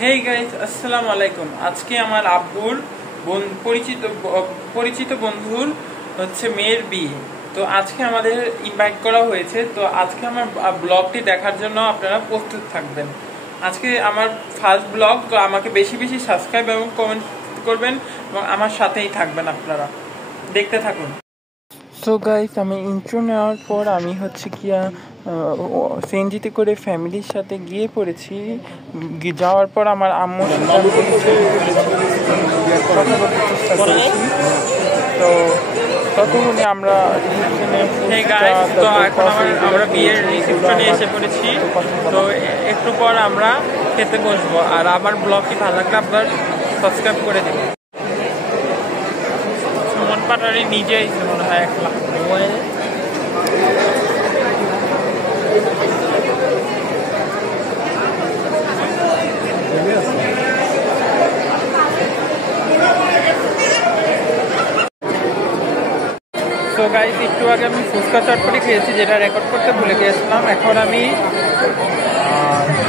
Hey guys, আসসালামু আলাইকুম। আজকে আমার আব্বুর পরিচিত বন্ধুর হচ্ছে মেয়ের বিয়ে। তো আজকে আমাদের ইনভাইট করা হয়েছে। তো আজকে আমার ব্লগটি দেখার জন্য আপনারা প্রস্তুত থাকবেন। আজকে আমার ফার্স্ট ব্লগ, তো আমাকে বেশি বেশি সাবস্ক্রাইব এবং কমেন্ট করবেন এবং আমার সাথেই থাকবেন। আপনারা দেখতে থাকুন। সো গাইস, আমি ইন্ট্রো নেওয়ার পর আমি হচ্ছে সিএনজিতে করে ফ্যামিলির সাথে গিয়ে পড়েছি। যাওয়ার পর আমার আম্মুর সাথে কথা বলতে চেষ্টা করেছি। তো ততক্ষণে আমরা আমরা বিয়ের রিসেপশনে এসে পড়েছি। তো একটু পর আমরা খেতে বসবো। আর আমার ব্লগটি ভালো লাগলে আপনার সাবস্ক্রাইব করে দেবেন। সুমন পাটারি নিজে এসে মনে হয় একলা মোবাইলে। তো গাইস, একটু আগে আমি ফুচকা চটপটি খেয়েছি, যেটা রেকর্ড করতে ভুলে গিয়েছিলাম। এখন আমি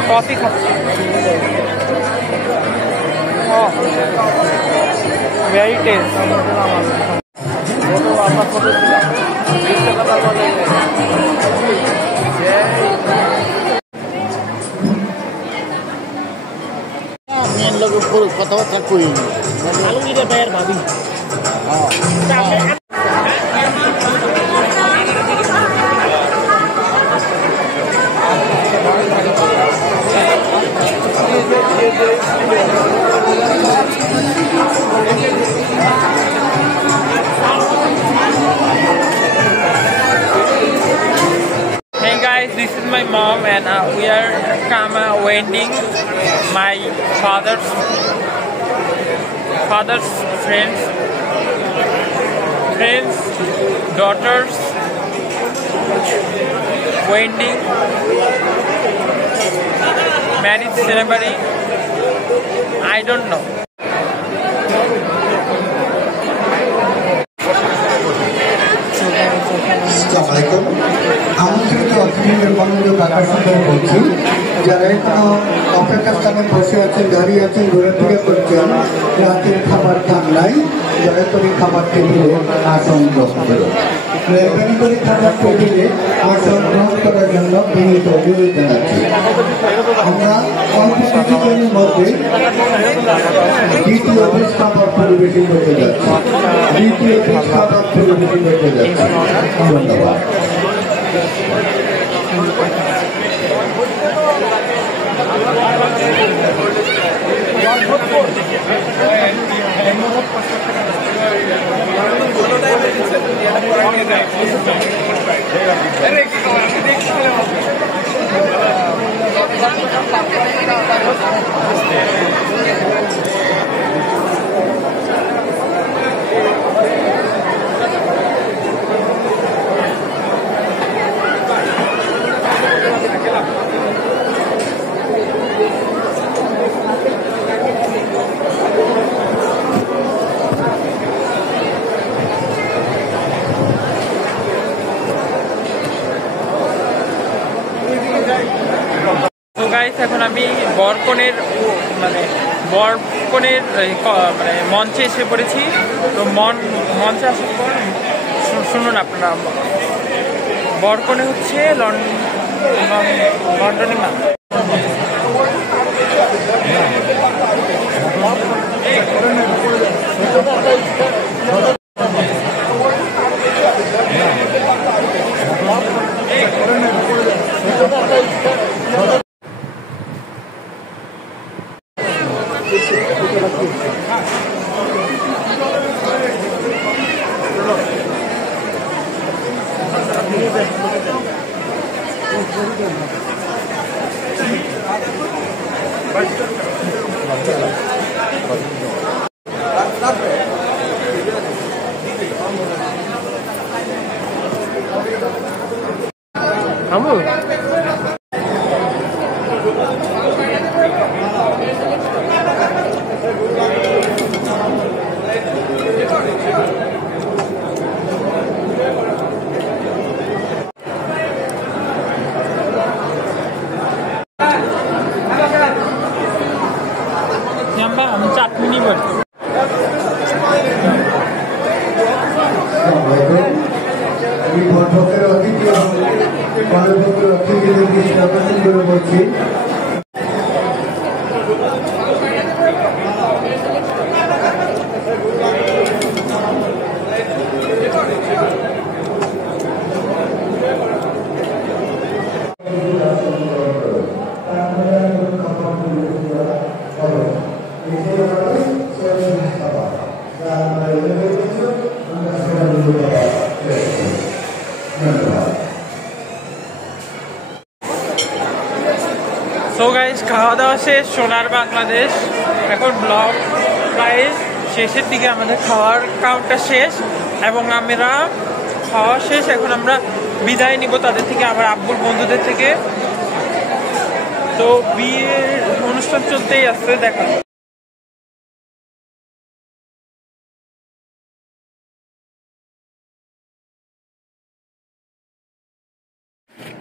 কফি খাচ্ছি। Very test. কথাবার্তা করি ভাবি। Hey guys, this is my mom and we are waiting my father's friends, daughters, wedding, marriage ceremony. I don't know. আসসালামাইকুম। আমন্ত্রিত অতিথিদের মনোযোগ আকর্ষণ করছি। যারা এখনো অপেক্ষা স্থানে বসে আছেন, দাঁড়িয়ে আছেন, ঘুরে ফিরে করছেন, রাতের খাবার খান নাই, যারা তৈরি খাবার টেবিলে আসন গ্রহণ করুন। মেহরবানি করে খাবার টেবিলে আসন গ্রহণ করার জন্য বিনীত অনুরোধ জানাচ্ছি। আমরা অল্প কিছুক্ষণের মধ্যে দ্বিতীয় বেশ খাবার পরিবেশন করতে যাচ্ছি। ধন্যবাদ। এখন আমি বরকনের মঞ্চে এসে পড়েছি। তো মঞ্চে আসার পর শুনুন আপনারা, বরকনে হচ্ছে লন্ডনে মা। বা আমি চাটনি নিব। আমি বৈঠকের অতিথি গণতন্ত্রের অতিথিদেরকে স্বাগত করে বলছি। সো গাইস, খাওয়া দাওয়া শেষ সোনার বাংলাদেশ। এখন ব্লগ প্রায় শেষের দিকে, আমাদের খাওয়ার কাউন্টটা শেষ এবং আমরা খাওয়া শেষ। এখন আমরা বিদায় নিব তাদের থেকে, আমার আব্বুর বন্ধুদের থেকে। তো বিয়ের অনুষ্ঠান চলতেই আসছে, দেখা।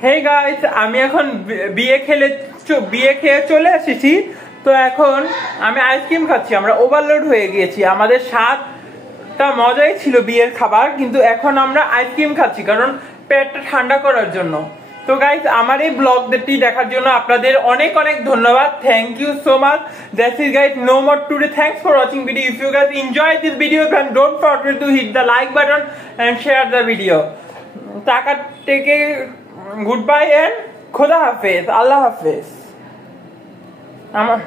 হেই গাইস, আমি এখন বিয়ে খেয়ে চলে এসেছি। তো এখন আমি আইসক্রিম খাচ্ছি। আমরা ওভারলোড হয়ে গিয়েছি, আমাদের স্বাদটা মজাই ছিল বিয়ের খাবার, কিন্তু এখন আমরা আইসক্রিম খাচ্ছি কারণ পেটটা ঠান্ডা করার জন্য। তো গাইস, আমার এই ব্লগটি দেখার জন্য আপনাদের অনেক অনেক ধন্যবাদ। Thank you so much. That's it guys, no more today. Thanks for watching video. If you guys enjoy this video, then don't forget to hit the like button and share the video. টাকা থেকে good bye and খোদা হাফেজ, আল্লাহ হাফেজ। আমার